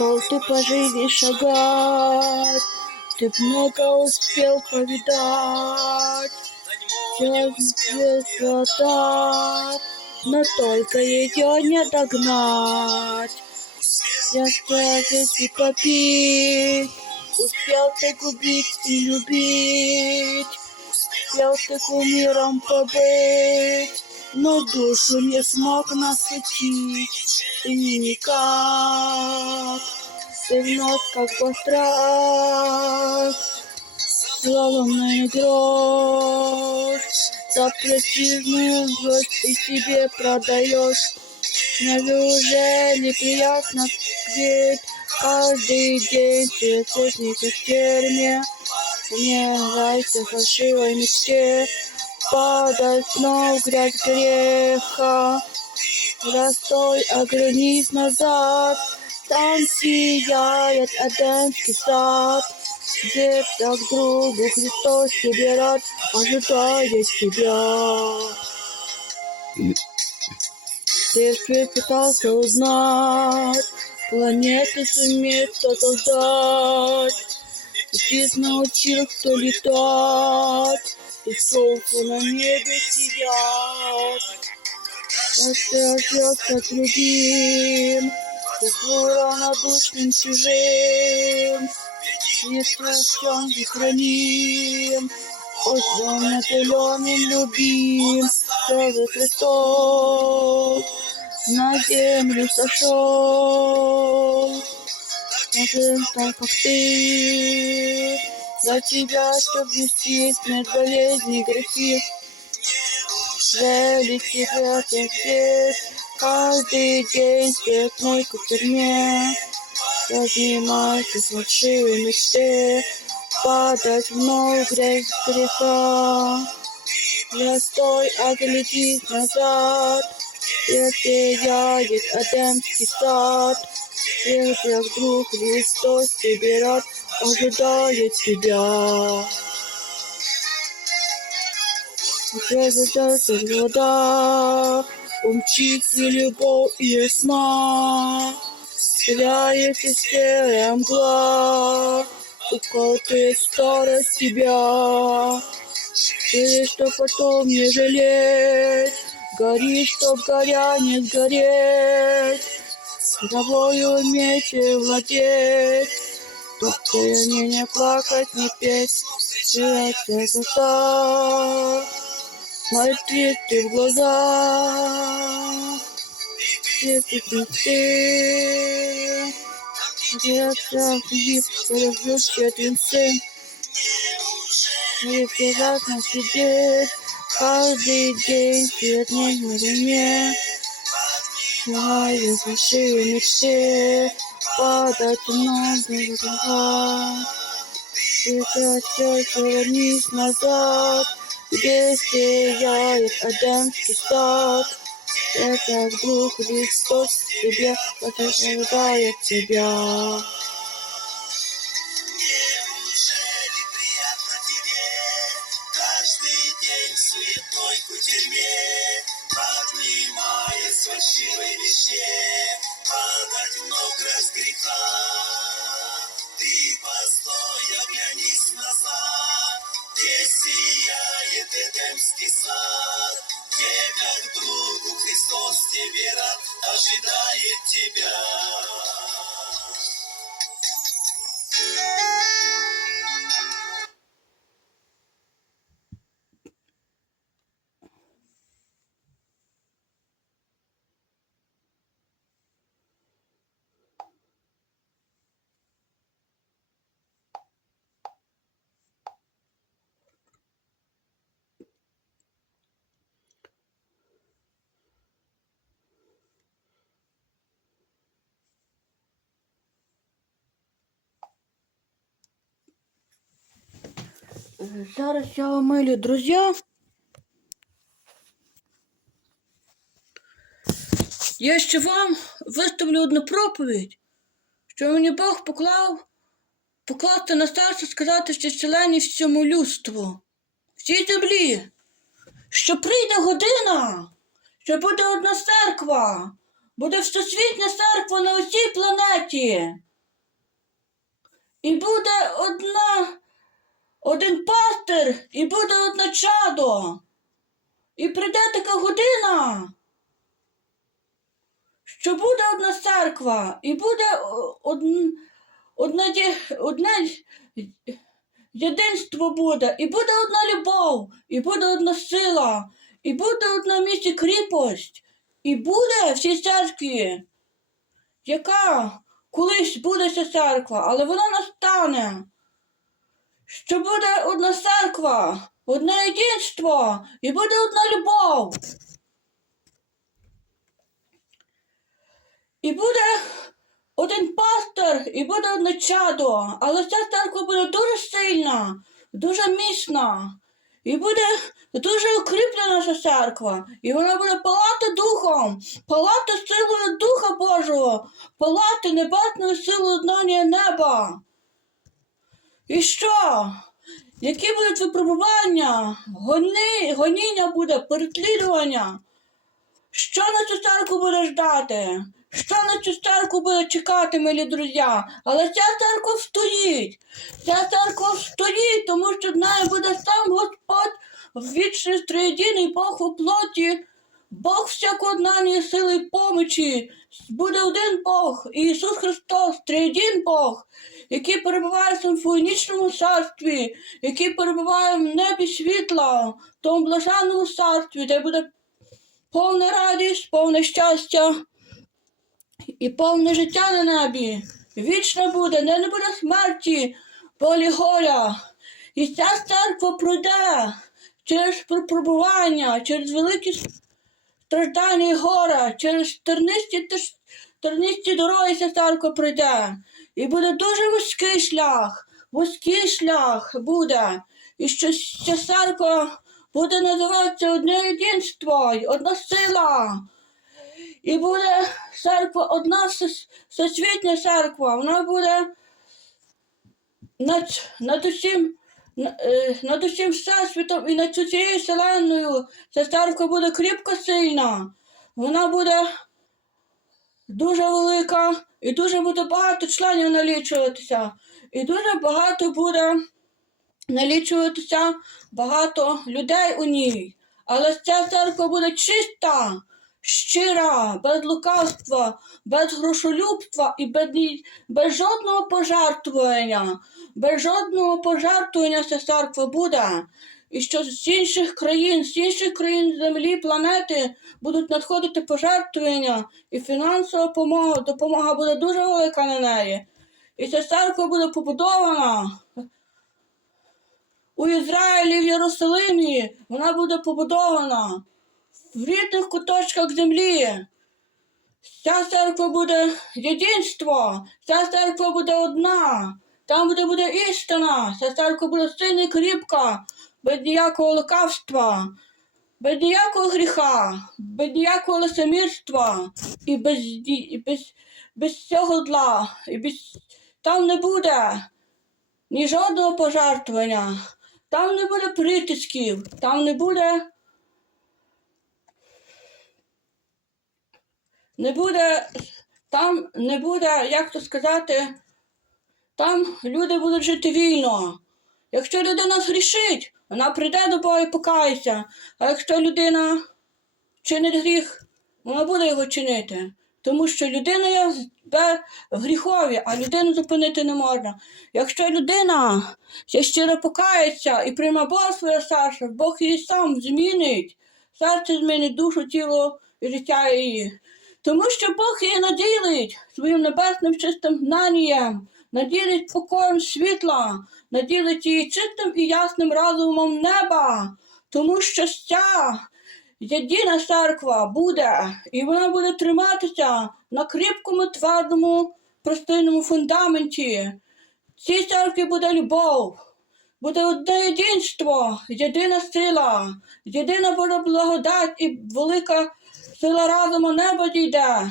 Пошел ты по жизни шагать, ты много успел повидать. Все успел глотать, но только ее не догнать. Я здесь и попить, успел ты губить и любить. Успел ты кумиром побыть, но душу не смог насытить. Ты никак, ты вновь как батрак, Сломанная дрожь, за противную злость ты себе продаешь. Неужели приятно ведь каждый день ты охотник в терме? Мне нравится фальшивой мечте падать в грязь греха. Растой, оглянись назад, там сияет Аденский сад. Где так другу Христос тебе рад, ожидает тебя. Все пытался узнать, планеты суметь создать. Здесь научил, кто летать, и солнце на небе сияет. Остался другим, Тепло равнодушным чужим, Не слушаем и храним, Острым напыленным любим, Целый Христос на землю сошел. Таким, так как ты, за тебя, чтоб нести смерть, болезни, грехи. Жили тебя теперь, каждый день свет мой к тюрьме. Разнимайте фальшивые мечты, падать вновь грех греха. Не стой, а гляди назад, если яет Эдемский сад. Если вдруг Христос тебе рад, ожидает тебя. Где задается вода, умчится любовь и ясна. Теряется серая мгла, уколотает старость тебя. Ты, что потом не жалеть, гори, чтоб горя не сгореть. Тобою умейте владеть, повторение не плакать, не петь, и это так. Смотри ты в глаза, где ты, ты, ты, где ты, ты, разлющие твинцы, не взирать на себе, каждый день перед ним на земле, мои большие мечты. Падать много в Сейчас все вернись назад, где сияет Адамский сад. Это вдруг Христос тебе ожидает тебя. Эдемский сад, где как другу Христос тебе рад, ожидает тебя. Зараз я омилю, друзі. Я ще вам виставлю одну проповідь, що мені Бог поклав покласти на серце сказати ще члені всьому людству, всій землі, що прийде година, що буде одна церква, буде всесвітня церква на усій планеті. і буде одна, один пастир, і буде одне чадо. І прийде така година, що буде одна церква, і буде о, одн, одне, одне єдинство буде, і буде одна любов, і буде одна сила, і буде одна місці кріпость, і буде в цій церкві, яка колись буде ця церква, але вона настане. Що буде одна церква, одне єдинство, і буде одна любов. І буде один пастор, і буде одне чадо, але ця церква буде дуже сильна, дуже міцна, і буде дуже укріплена ця церква, і вона буде палати духом, палати силою Духа Божого, палати небесною силою знання неба. І що? Які будуть випробування? Гони, гоніння буде, переслідування. Що на цю церкву буде ждати? Що на цю церкву буде чекати, милі друзі? Але ця церква стоїть. Ця церква стоїть, тому що в неї буде сам Господь, вічний триєдиний Бог у плоті, Бог всякого знання, сили і помочі. Буде один Бог, Ісус Христос, триєдин Бог, який перебуває в симфонічному царстві, який перебуває в небі світла, в тому блаженному царстві, де буде повна радість, повне щастя і повне життя на небі. Вічно буде, не буде смерті, болі горя. І ця церква пройде через випробування, через великі страждання і гора, через тернисті, тернисті дороги церква пройде. І буде дуже вузький шлях, вузький шлях буде. І що церква буде називатися одне єдинство, одна сила. І буде церква, одна всесвітня церква, вона буде над, над усім, над усім всесвітом і над цією вселенною. Ця церква буде кріпко сильна. Вона буде дуже велика і дуже буде багато членів налічуватися. І дуже багато буде налічуватися багато людей у ній. Але ця церква буде чиста, щира, без лукавства, без грошолюбства і без, без жодного пожертвування. Без жодного пожертвування ця церква буде. І що з інших країн, з інших країн землі, планети будуть надходити пожертвування і фінансова допомога, допомога буде дуже велика на неї. І ця церква буде побудована у Ізраїлі, в Єрусалимі. Вона буде побудована в різних куточках землі. Ця церква буде єдинство, ця церква буде одна, там буде буде істина, ця церква буде сильна і кріпка, без ніякого лукавства, без ніякого гріха, без ніякого лицемірства. І без, і без, без цього зла. І без, там не буде ні жодного пожертвування, там не буде притисків, там не буде. Не буде, там не буде, як то сказати, там люди будуть жити вільно. Якщо людина згрішить, вона прийде до Бога і покається. А якщо людина чинить гріх, вона буде його чинити. Тому що людина є в гріхові, а людину зупинити не можна. Якщо людина ще щиро покається і прийме Бога своє серце, Бог її сам змінить. Серце змінить душу, тіло і життя її. Тому що Бог її наділить своїм небесним чистим знанням, наділить покоєм світла, наділить її чистим і ясним розумом неба. Тому що ця єдина церква буде, і вона буде триматися на кріпкому, твердому, простийному фундаменті. Цій церкві буде любов, буде одне єдинство, єдина сила, єдина благодать і велика сила разуму неба дійде.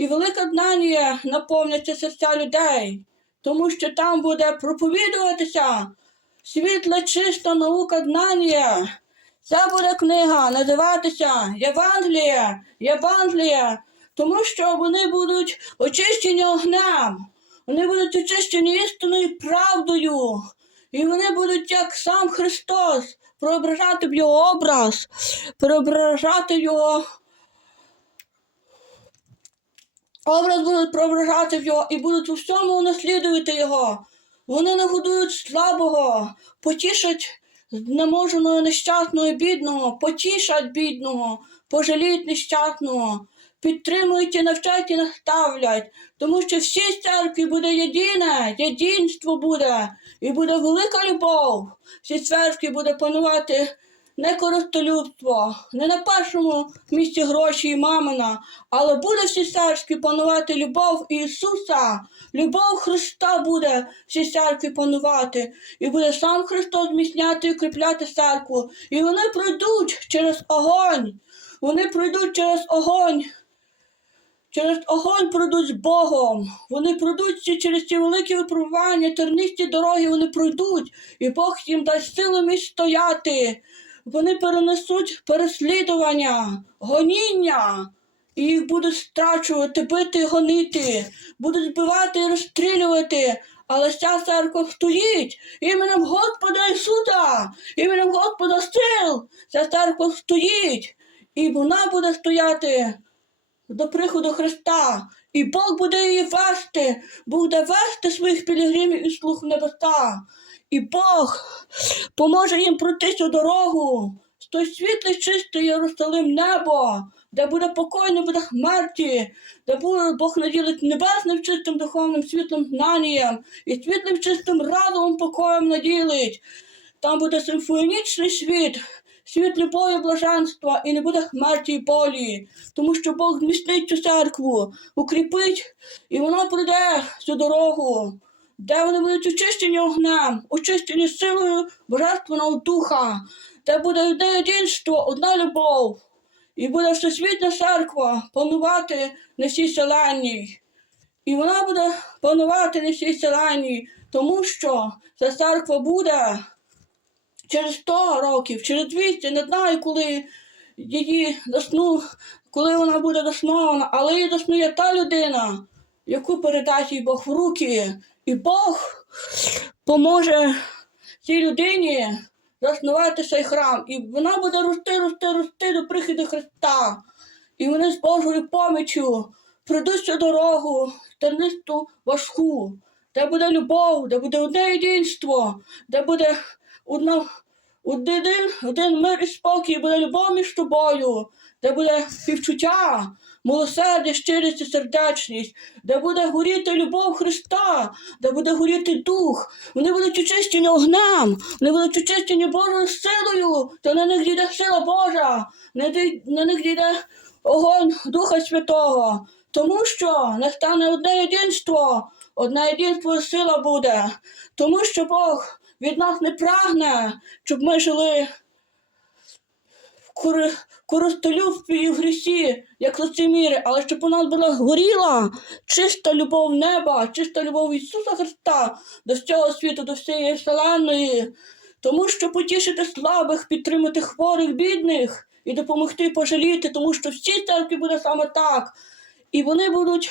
І велике знання наповниться серця людей, тому що там буде проповідуватися світла, чиста наука знання. Ця буде книга називатися Євангелія, Євангелія, тому що вони будуть очищені огнем. Вони будуть очищені істиною правдою. І вони будуть, як сам Христос, преображати в його образ, преображати його. Образ будуть преображати в його і будуть у всьому унаслідувати його. Вони нагодують слабого, потішать знеможеного нещасного бідного, потішать бідного, пожаліють нещасного, підтримують і навчать і наставлять, тому що всій церкві буде єдине, єдинство буде, і буде велика любов. Всій церкві буде панувати не користолюбство, не на першому місці гроші і мамина, але буде в цій панувати любов Ісуса, любов Христа буде в цій панувати, і буде сам Христос зміцняти і укріпляти церкву. І вони пройдуть через огонь, вони пройдуть через огонь. Через огонь пройдуть з Богом. Вони пройдуть через ці великі випробування, тернисті дороги вони пройдуть, і Бог їм дасть силу міць стояти. Вони перенесуть переслідування, гоніння, і їх будуть страчувати, бити, гонити, будуть збивати і розстрілювати. Але ця церква стоїть іменем Господа Ісуса, іменем Господа сил. Ця церква стоїть, і вона буде стояти до приходу Христа, і Бог буде її вести, буде вести своїх пілігримів і слух в небеса. І Бог поможе їм пройти цю дорогу, той світлий чистий Єрусалим небо, де буде покой, не буде смерті, де буде Бог наділить небесним чистим духовним світлим знанням і світлим чистим разумом покоєм наділить. Там буде симфонічний світ, світ любові, блаженства, і не буде смерті і болі, тому що Бог зміцнить цю церкву, укріпить, і вона пройде цю дорогу, де вони будуть очищені огнем, очищені силою Божественного Духа, де буде одне єдинство, одна любов, і буде всесвітня церква панувати на всій селенній. І вона буде панувати на всій селеній, тому що ця церква буде через 100 років, через 200, не знаю, коли її засну, коли вона буде заснована, але її заснує та людина, яку передасть їй Бог в руки, і Бог поможе цій людині заснувати цей храм. І вона буде рости, рости, рости до приходу Христа. І вони з Божою поміччю пройдуть цю дорогу, тернисту важку, де буде любов, де буде одне єдинство, де буде одна, один, один мир і спокій, буде любов між тобою, де буде співчуття, милосердя, щирість і сердечність, де буде горіти любов Христа, де буде горіти дух. Вони будуть очищені огнем, вони будуть очищені Божою силою, то на них дійде сила Божа, на них- дійде огонь Духа Святого. Тому що не стане одне єдинство, одне єдинство сила буде. Тому що Бог від нас не прагне, щоб ми жили в кори- користолюбстві і в грісі, як лицеміри, але щоб у нас була горіла чиста любов неба, чиста любов Ісуса Христа до всього світу, до всієї вселенної. Тому що потішити слабих, підтримати хворих, бідних і допомогти пожаліти, тому що в цій церкві буде саме так. І вони будуть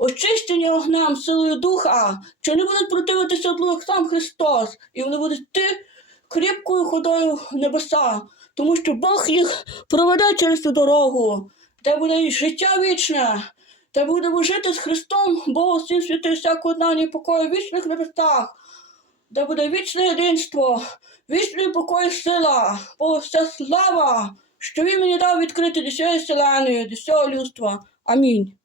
очищені огнем, силою духа, що не будуть противитися одлу, як сам Христос, і вони будуть йти кріпкою ходою в небеса, тому що Бог їх проведе через цю дорогу, де буде життя вічне, де будемо жити з Христом, Богу всім святий всякого знання і покою в вічних небесах, де буде вічне єдинство, вічний покой і сила, Богу вся слава, що Він мені дав відкрити до всієї вселеної, до всього людства. Амінь.